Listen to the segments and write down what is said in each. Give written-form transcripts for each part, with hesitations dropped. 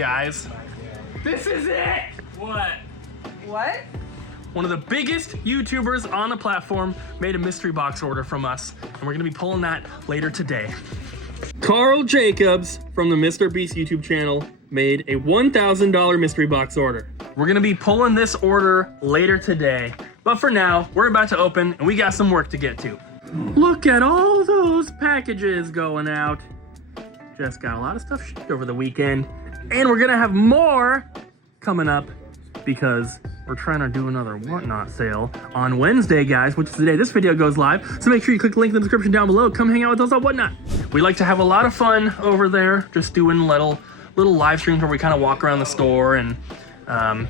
guys. This is it! What? What? One of the biggest YouTubers on the platform made a mystery box order from us, and we're gonna be pulling that later today. Carl Jacobs from the Mr. Beast YouTube channel made a $1,000 mystery box order. We're gonna be pulling this order later today, but for now, we're about to open and we got some work to get to. Look at all those packages going out. Just got a lot of stuff shipped over the weekend, and we're gonna have more coming up because we're trying to do another Whatnot sale on Wednesday, guys, which is the day this video goes live. So make sure you click the link in the description down below. Come hang out with us on Whatnot. We like to have a lot of fun over there, just doing little live streams where we kind of walk around the store and,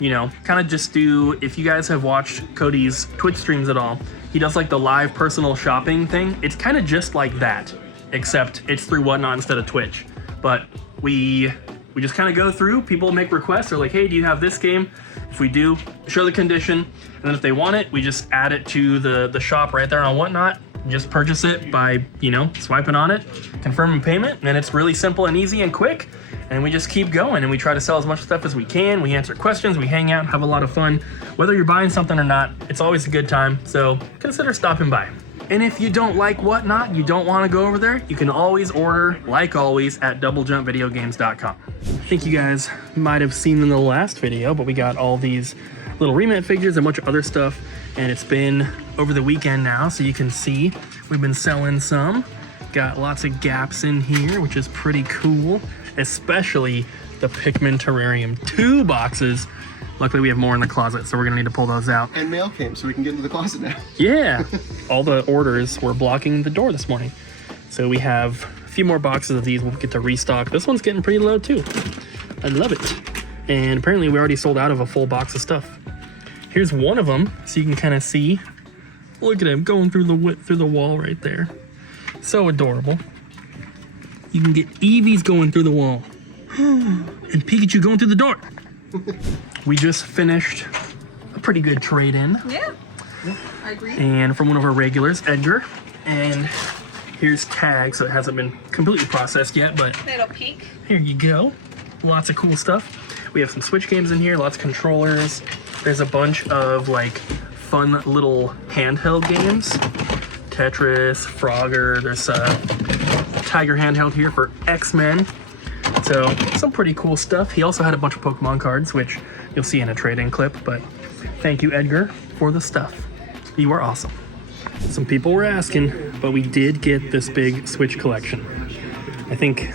you know, kind of just do, if you guys have watched Cody's Twitch streams at all, he does like the live personal shopping thing. It's kind of just like that, except it's through Whatnot instead of Twitch. But we just kind of go through, people make requests, they're like, hey, do you have this game? If we do, show the condition, and then if they want it, we just add it to the shop right there on Whatnot. Just purchase it by, you know, swiping on it, confirming payment, and it's really simple and easy and quick, and we just keep going, and we try to sell as much stuff as we can. We answer questions, we hang out, have a lot of fun. Whether you're buying something or not, it's always a good time, so consider stopping by. And if you don't like Whatnot, you don't want to go over there, you can always order, like always, at doublejumpvideogames.com. I think you guys might have seen in the last video, but we got all these little remake figures and a bunch of other stuff, and it's been over the weekend now, so you can see we've been selling some. Got lots of gaps in here, which is pretty cool, especially the Pikmin Terrarium 2 boxes. Luckily, we have more in the closet, so we're gonna need to pull those out. And mail came, so we can get into the closet now. Yeah, all the orders were blocking the door this morning. So we have a few more boxes of these we'll get to restock. This one's getting pretty low too. I love it. And apparently we already sold out of a full box of stuff. Here's one of them, so you can kind of see. Look at him going through the wall right there. So adorable. You can get Eevees going through the wall. And Pikachu going through the door. We just finished a pretty good trade-in. Yeah, I agree. And from one of our regulars, Edgar. And here's tags, so it hasn't been completely processed yet, but Little peek. here you go. Lots of cool stuff. We have some Switch games in here, lots of controllers. There's a bunch of like fun little handheld games. Tetris, Frogger, there's a Tiger handheld here for X-Men. So some pretty cool stuff. He also had a bunch of Pokemon cards, which you'll see in a trade-in clip, but thank you, Edgar, for the stuff. You are awesome. Some people were asking, but we did get this big Switch collection. I think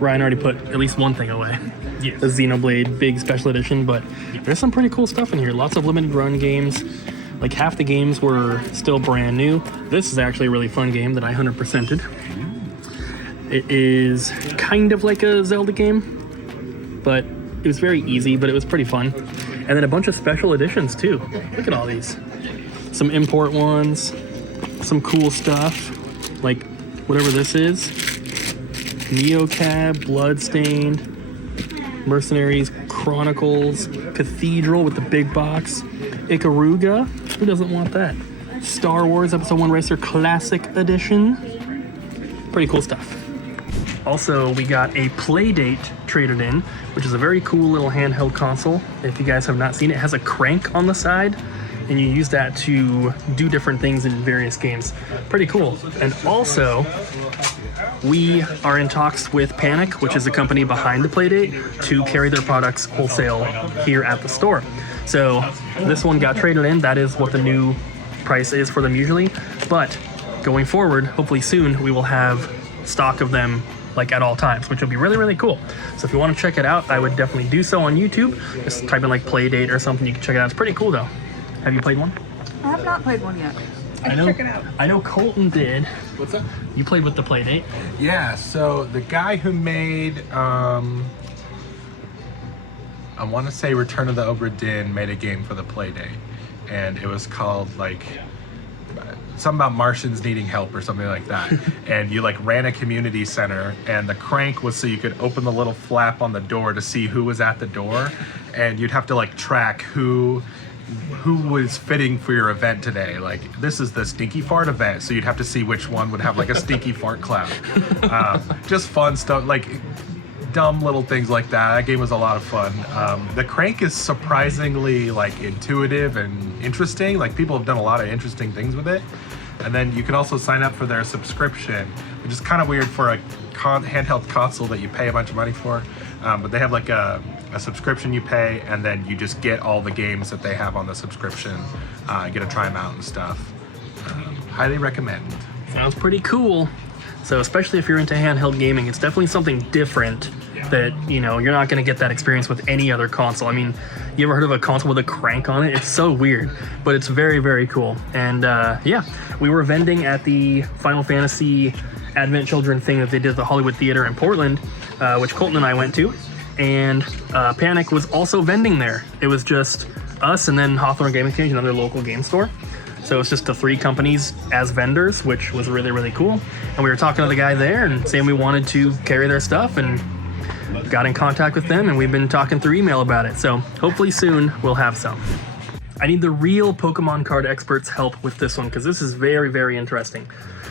Ryan already put at least one thing away. Yes. The Xenoblade big special edition, but there's some pretty cool stuff in here. Lots of limited run games. Like half the games were still brand new. This is actually a really fun game that I 100%ed. It is kind of like a Zelda game, but it was very easy, but it was pretty fun. And then a bunch of special editions too. Look at all these. Some import ones, some cool stuff, like whatever this is. Neocab, Bloodstained, Mercenaries, Chronicles, Cathedral with the big box, Ikaruga, who doesn't want that? Star Wars Episode 1 Racer Classic Edition. Pretty cool stuff. Also, we got a Playdate traded in, which is a very cool little handheld console. If you guys have not seen it, it has a crank on the side, and you use that to do different things in various games. Pretty cool. And also, we are in talks with Panic, which is the company behind the Playdate, to carry their products wholesale here at the store. So this one got traded in. That is what the new price is for them usually. But going forward, hopefully soon, we will have stock of them like at all times, which will be really, really cool. So if you want to check it out, I would definitely do so on YouTube. Just type in like Playdate or something, you can check it out. It's pretty cool though. Have you played one? I have not played one yet. I know, check it out. I know Colton did. What's that? You played with the Playdate. Yeah, so the guy who made, I want to say Return of the Obra Dinn made a game for the Playdate. And it was called like, something about Martians needing help or something like that. And you like ran a community center, and the crank was so you could open the little flap on the door to see who was at the door. And you'd have to like track who was fitting for your event today. Like, this is the stinky fart event, so you'd have to see which one would have like a stinky fart cloud. Just fun stuff. Like, dumb little things like that. That game was a lot of fun. The crank is surprisingly like intuitive and interesting. Like people have done a lot of interesting things with it. And then you can also sign up for their subscription, which is kind of weird for a handheld console that you pay a bunch of money for. But they have like a subscription you pay, and then you just get all the games that they have on the subscription. Get to try them out and stuff. Highly recommend. Sounds pretty cool. So especially if you're into handheld gaming, it's definitely something different that, you know, you're not going to get that experience with any other console. I mean, you ever heard of a console with a crank on it? It's so weird, but it's very, very cool. And yeah, we were vending at the Final Fantasy Advent Children thing that they did at the Hollywood Theater in Portland, which Colton and I went to. And Panic was also vending there. It was just us and then Hawthorne Game Exchange, another local game store. So it's just the 3 companies as vendors, which was really, really cool. And we were talking to the guy there and saying we wanted to carry their stuff, and got in contact with them, and we've been talking through email about it. So hopefully soon we'll have some. I need the real Pokemon card experts' help with this one because this is very, very interesting.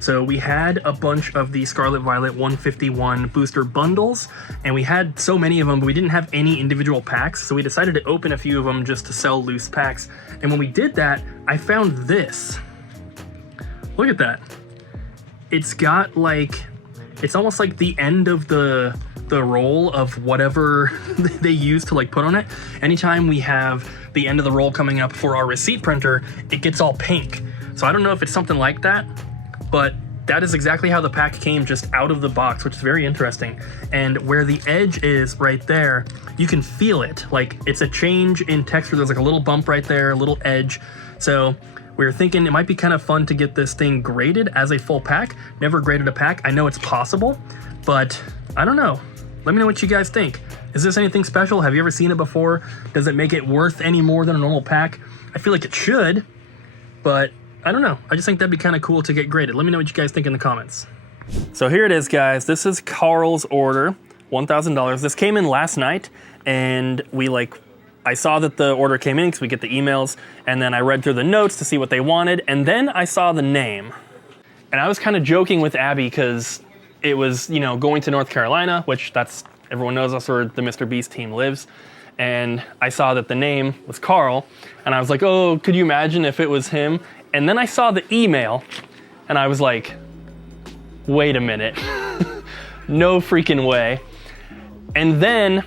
So we had a bunch of the Scarlet Violet 151 booster bundles, and we had so many of them, but we didn't have any individual packs. So we decided to open a few of them just to sell loose packs. And when we did that, I found this. Look at that. It's got like, it's almost like the end of the roll of whatever they use to like put on it. Anytime we have the end of the roll coming up for our receipt printer, it gets all pink. So I don't know if it's something like that, but that is exactly how the pack came, just out of the box, which is very interesting. And where the edge is right there, you can feel it. Like it's a change in texture. There's like a little bump right there, a little edge. So we were thinking it might be kind of fun to get this thing graded as a full pack. Never graded a pack. I know it's possible, but I don't know. Let me know what you guys think. Is this anything special? Have you ever seen it before? Does it make it worth any more than a normal pack? I feel like it should, but I don't know. I just think that'd be kind of cool to get graded. Let me know what you guys think in the comments. So here it is, guys. This is Karl's order, $1,000. This came in last night, and I saw that the order came in because we get the emails, and then I read through the notes to see what they wanted, and then I saw the name. And I was kind of joking with Abby because it was, you know, going to North Carolina, which everyone knows that's where the Mr. Beast team lives. And I saw that the name was Karl, and I was like, oh, could you imagine if it was him? And then I saw the email, and I was like, wait a minute. No freaking way. And then,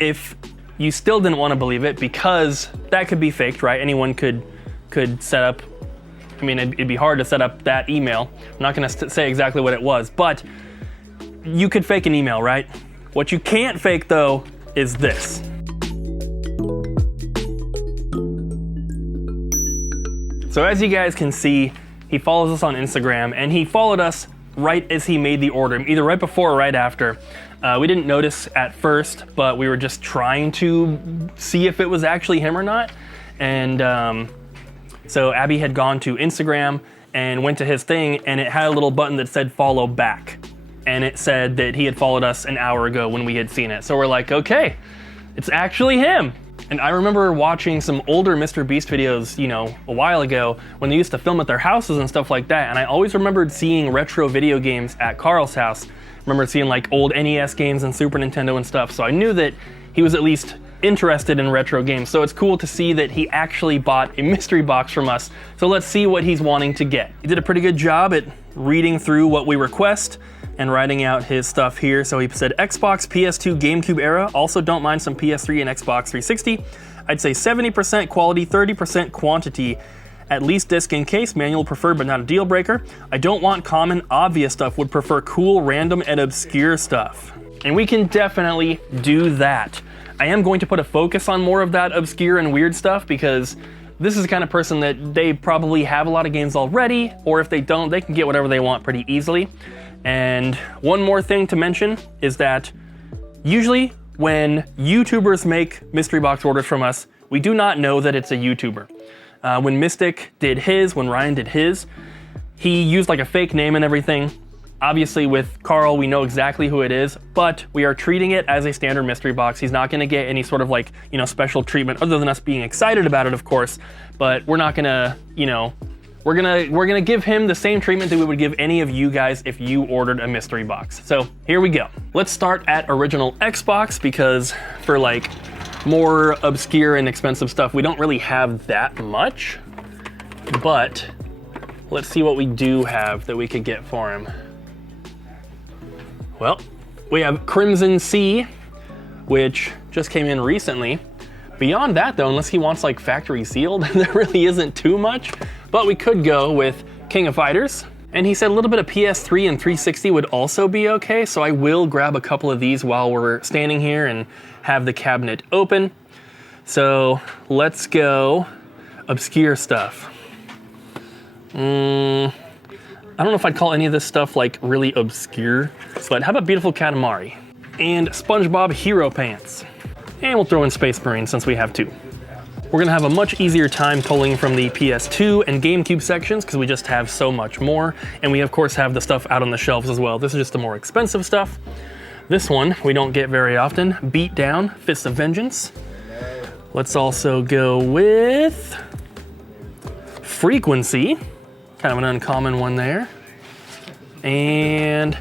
if you still didn't want to believe it, because that could be faked, right? Anyone could set up, I mean, it'd be hard to set up that email. I'm not going to say exactly what it was, but you could fake an email, right? What you can't fake, though, is this. So as you guys can see, he follows us on Instagram, and he followed us right as he made the order, either right before or right after. We didn't notice at first, but we were just trying to see if it was actually him or not. And so Abby had gone to Instagram and went to his thing, and it had a little button that said follow back. And it said that he had followed us an hour ago when we had seen it. So we're like, okay, it's actually him. And I remember watching some older Mr. Beast videos, you know, a while ago when they used to film at their houses and stuff like that. And I always remembered seeing retro video games at Karl's house. I remember seeing like old NES games and Super Nintendo and stuff. So I knew that he was at least interested in retro games. So it's cool to see that he actually bought a mystery box from us. So let's see what he's wanting to get. He did a pretty good job at reading through what we request and writing out his stuff here. So he said Xbox, PS2, GameCube era. Also don't mind some PS3 and Xbox 360. I'd say 70% quality, 30% quantity. At least disc in case, manual preferred but not a deal breaker. I don't want common, obvious stuff, would prefer cool, random, and obscure stuff. And we can definitely do that. I am going to put a focus on more of that obscure and weird stuff because this is the kind of person that they probably have a lot of games already, or if they don't, they can get whatever they want pretty easily. And one more thing to mention is that usually when YouTubers make mystery box orders from us, we do not know that it's a YouTuber. When Mystic did his, when Ryan did his, he used like a fake name and everything. Obviously with Karl, we know exactly who it is, but we are treating it as a standard mystery box. He's not gonna get any sort of like, you know, special treatment other than us being excited about it, of course, but we're not gonna, you know, we're gonna give him the same treatment that we would give any of you guys if you ordered a mystery box. So here we go. Let's start at original Xbox, because for like more obscure and expensive stuff, we don't really have that much, but let's see what we do have that we could get for him. Well, we have Crimson Sea, which just came in recently. Beyond that though, unless he wants like factory sealed, there really isn't too much, but we could go with King of Fighters. And he said a little bit of PS3 and 360 would also be okay, so I will grab a couple of these while we're standing here and have the cabinet open. So let's go obscure stuff. I don't know if I'd call any of this stuff like really obscure, but how about Beautiful Katamari and SpongeBob Hero Pants? And we'll throw in Space Marine since we have two. We're gonna have a much easier time pulling from the PS2 and GameCube sections because we just have so much more. And we of course have the stuff out on the shelves as well. This is just the more expensive stuff. This one we don't get very often. Beat Down, Fists of Vengeance. Let's also go with Frequency, kind of an uncommon one there. And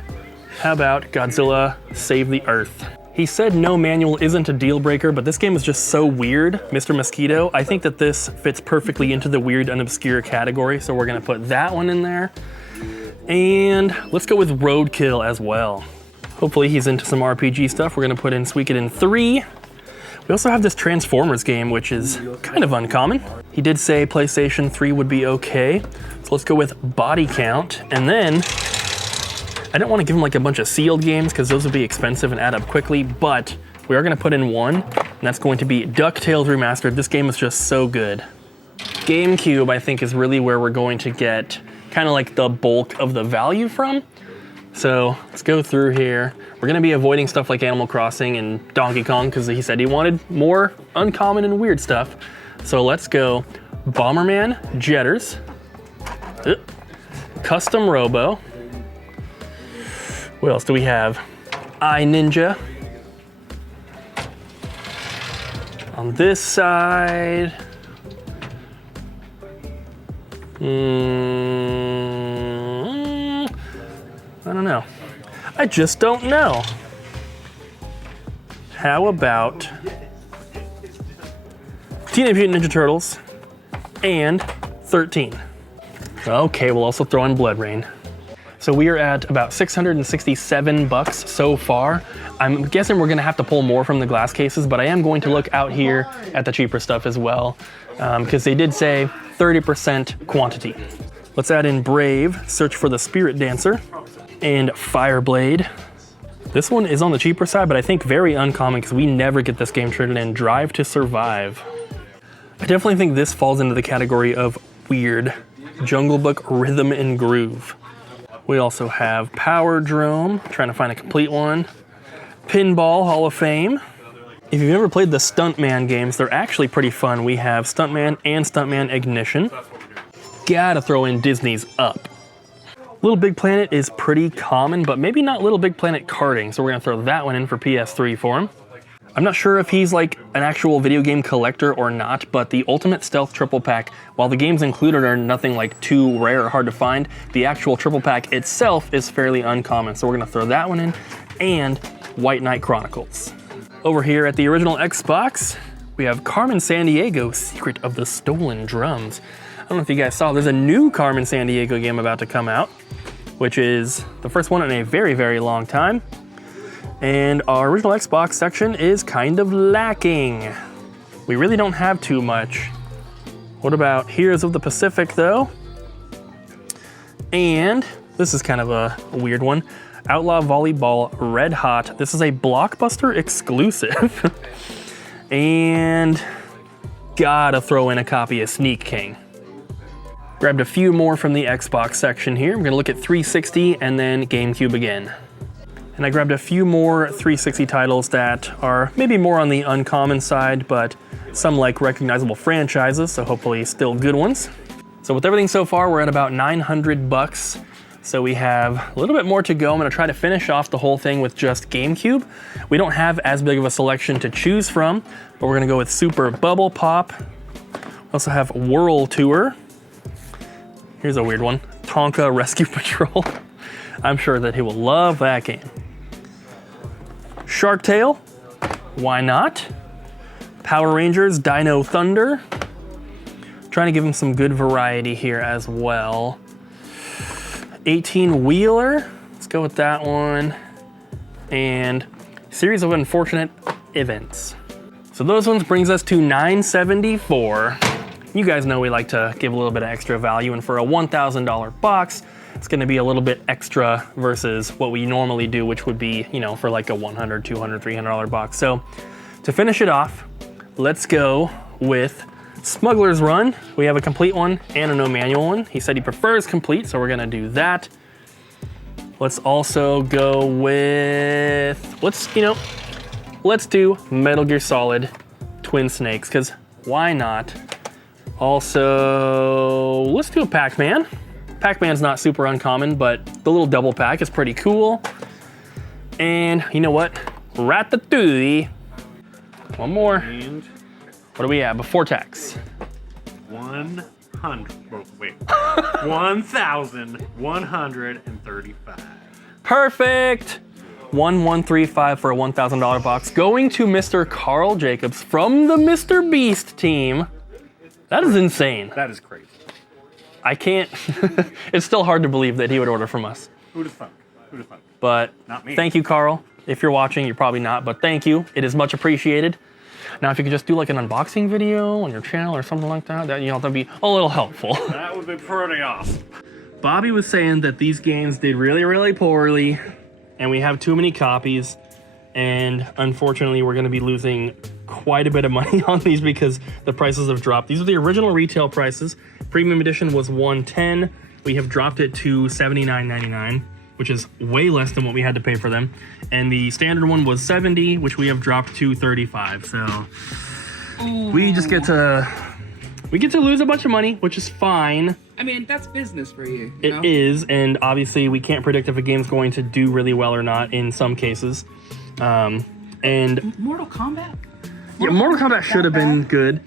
how about Godzilla Save the Earth? He said no manual isn't a deal breaker, but this game is just so weird, Mr. Mosquito. I think that this fits perfectly into the weird and obscure category, so we're gonna put that one in there. And let's go with Roadkill as well. Hopefully he's into some RPG stuff. We're gonna put in Suikoden 3. We also have this Transformers game, which is kind of uncommon. He did say PlayStation 3 would be okay. So let's go with Body Count, and then I don't want to give him like a bunch of sealed games because those would be expensive and add up quickly, but we are going to put in one, and that's going to be DuckTales Remastered. This game is just so good. GameCube, I think, is really where we're going to get kind of like the bulk of the value from. So let's go through here. We're going to be avoiding stuff like Animal Crossing and Donkey Kong because he said he wanted more uncommon and weird stuff. So let's go Bomberman Jetters, Custom Robo. What else do we have? iNinja. On this side, I don't know. I just don't know. How about Teenage Mutant Ninja Turtles and 13? Okay, we'll also throw in Blood Rain. So we are at about 667 bucks so far. I'm guessing we're gonna have to pull more from the glass cases, but I am going to look out here at the cheaper stuff as well, because they did say 30% quantity. Let's add in Brave, Search for the Spirit Dancer, and Fireblade. This one is on the cheaper side, but I think very uncommon because we never get this game traded in. Drive to Survive. I definitely think this falls into the category of weird. Jungle Book Rhythm and Groove. We also have Power Drome, trying to find a complete one. Pinball Hall of Fame. If you've ever played the Stuntman games, they're actually pretty fun. We have Stuntman and Stuntman Ignition. Gotta throw in Disney's Up. Little Big Planet is pretty common, but maybe not Little Big Planet karting, so we're gonna throw that one in for PS3 for him. I'm not sure if he's like an actual video game collector or not, but the Ultimate Stealth Triple Pack, while the games included are nothing like too rare or hard to find, the actual triple pack itself is fairly uncommon, so we're gonna throw that one in, and White Knight Chronicles. Over here at the original Xbox, we have Carmen Sandiego, Secret of the Stolen Drums. I don't know if you guys saw, there's a new Carmen Sandiego game about to come out, which is the first one in a very, very long time. And our original Xbox section is kind of lacking. We really don't have too much. What about Heroes of the Pacific though? And this is kind of a weird one. Outlaw Volleyball Red Hot. This is a Blockbuster exclusive. And gotta throw in a copy of Sneak King. Grabbed a few more from the Xbox section here. I'm gonna look at 360 and then GameCube again. And I grabbed a few more 360 titles that are maybe more on the uncommon side, but some like recognizable franchises, so hopefully still good ones. So with everything so far, we're at about 900 bucks. So we have a little bit more to go. I'm gonna try to finish off the whole thing with just GameCube. We don't have as big of a selection to choose from, but we're gonna go with Super Bubble Pop. We also have World Tour. Here's a weird one. Tonka Rescue Patrol. I'm sure that he will love that game. Shark Tale. Why not? Power Rangers Dino Thunder. Trying to give him some good variety here as well. 18-wheeler. Let's go with that one. And Series of Unfortunate Events. So those ones brings us to $974. You guys know we like to give a little bit of extra value, and for a $1,000 box, it's gonna be a little bit extra versus what we normally do, which would be, you know, for like a $100, $200, $300 box. So to finish it off, let's go with Smuggler's Run. We have a complete one and a no manual one. He said he prefers complete, so we're gonna do that. Let's also go with, let's do Metal Gear Solid Twin Snakes, because why not? Also, let's do a Pac-Man. Pac-Man's not super uncommon, but the little double pack is pretty cool. And you know what? Ratatouille. One more. And What do we have before tax? 1,135. Perfect. 1135 for a $1,000 box. Going to Mr. Carl Jacobs from the Mr. Beast team. That is insane. That is crazy. I can't, it's still hard to believe that he would order from us. Who'd have thunk? Who'd have thunk? But Not me. thank you, Carl. If you're watching, you're probably not, but thank you. It is much appreciated. Now, if you could just do like an unboxing video on your channel or something like that, that'd be a little helpful. That would be pretty awesome. Bobby was saying that these games did really, really poorly, and we have too many copies, and unfortunately, we're gonna be losing quite a bit of money on these because the prices have dropped. These are the original retail prices. Premium edition was $110. We have dropped it to $79.99, which is way less than what we had to pay for them. And the standard one was $70, which we have dropped to $35. So we just get to lose a bunch of money, which is fine. I mean, that's business for you. It is, and obviously we can't predict if a game's going to do really well or not in some cases. And Mortal Kombat? yeah, Mortal Kombat should have been good,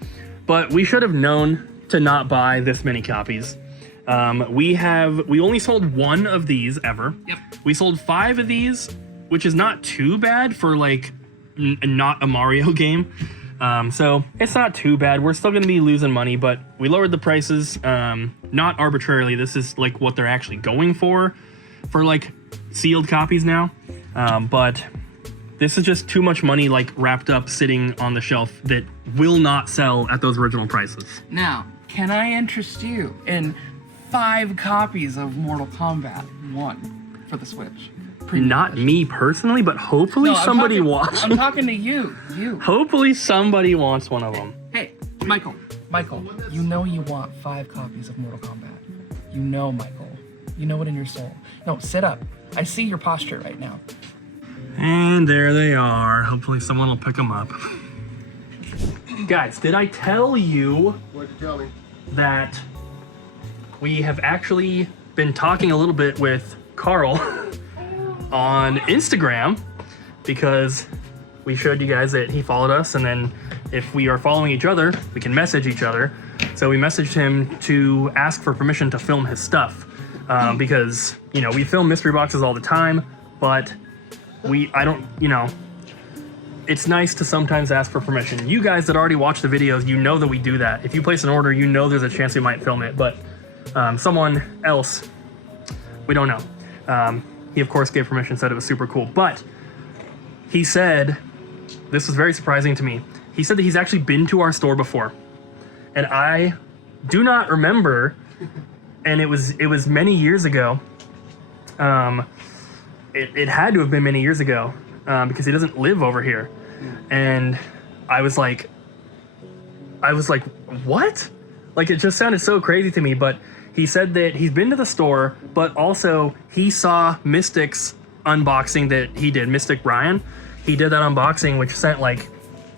but we should have known to not buy this many copies. We only sold one of these ever. Yep. We sold 5 of these, which is not too bad for like not a Mario game. So it's not too bad. We're still gonna be losing money, but we lowered the prices, not arbitrarily. This is like what they're actually going for like sealed copies now. But this is just too much money like wrapped up sitting on the shelf that will not sell at those original prices. Now, can I interest you in 5 copies of Mortal Kombat 1 for the Switch? Not me personally, but hopefully somebody wants. I'm talking to you. Hopefully somebody wants one of them. Hey, Michael, you know you want 5 copies of Mortal Kombat. You know, Michael. You know it in your soul. No, sit up. I see your posture right now. And there they are. Hopefully someone will pick them up. Guys, did I tell you What'd you tell me? that we have actually been talking a little bit with Karl on Instagram, because we showed you guys that he followed us, and then if we are following each other, we can message each other. So we messaged him to ask for permission to film his stuff, because, you know, we film mystery boxes all the time, but it's nice to sometimes ask for permission. You guys that already watch the videos, you know that we do that. If you place an order, you know there's a chance we might film it, but someone else, we don't know. He of course gave permission, said it was super cool, but he said, this was very surprising to me, he said that he's actually been to our store before, and I do not remember, and it was many years ago. It had to have been many years ago, because he doesn't live over here. And I was like, what? Like, it just sounded so crazy to me, but he said that he's been to the store, but also he saw Mystic's unboxing that he did, Mystic Brian. He did that unboxing, which sent like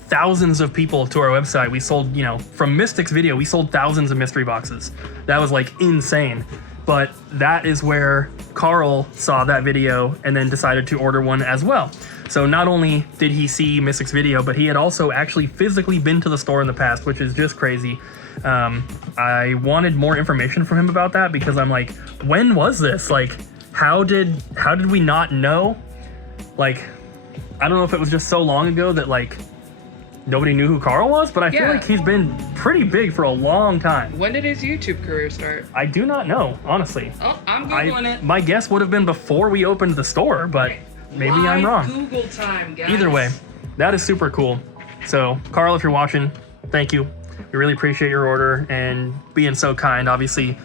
thousands of people to our website. We sold, you know, from Mystic's video, we sold thousands of mystery boxes. That was like insane. But that is where Karl saw that video and then decided to order one as well. So not only did he see Mystic's video, but he had also actually physically been to the store in the past, which is just crazy. I wanted more information from him about that because I'm like, when was this? Like, how did we not know? Like, I don't know if it was just so long ago that like nobody knew who Karl was, but I feel like he's been pretty big for a long time. When did his YouTube career start? I do not know, honestly. Oh, I'm Googling it. My guess would have been before we opened the store, but maybe I'm wrong. Google time, guys. Either way, that is super cool. So, Karl, if you're watching, thank you. We really appreciate your order and being so kind. Obviously,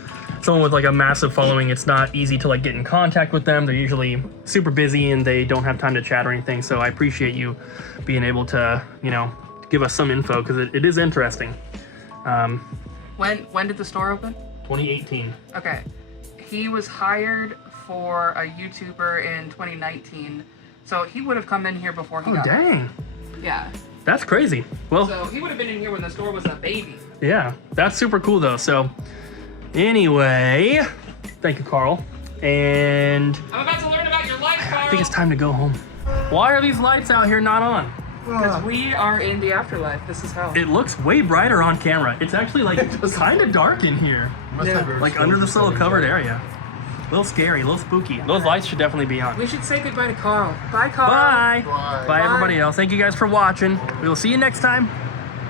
someone with like a massive following, it's not easy to like get in contact with them. They're usually super busy and they don't have time to chat or anything. So I appreciate you being able to, you know, give us some info because it is interesting. When did the store open? 2018. Okay. He was hired for a YouTuber in 2019. So he would have come in here before he Oh, got dang. Yeah. That's crazy. Well, So he would have been in here when the store was a baby. yeah, that's super cool though. So anyway, thank you, Karl. And I'm about to learn about your life, I Carl. think it's time to go home. Why are these lights out here not on? Because we are in the afterlife. This is hell. It looks way brighter on camera. It's actually like kind of dark in here. Like under this little covered area. A little scary, a little spooky. Those lights should definitely be on. We should say goodbye to Carl. Bye, Carl. Bye. Bye. Bye, everybody else. Thank you guys for watching. We will see you next time.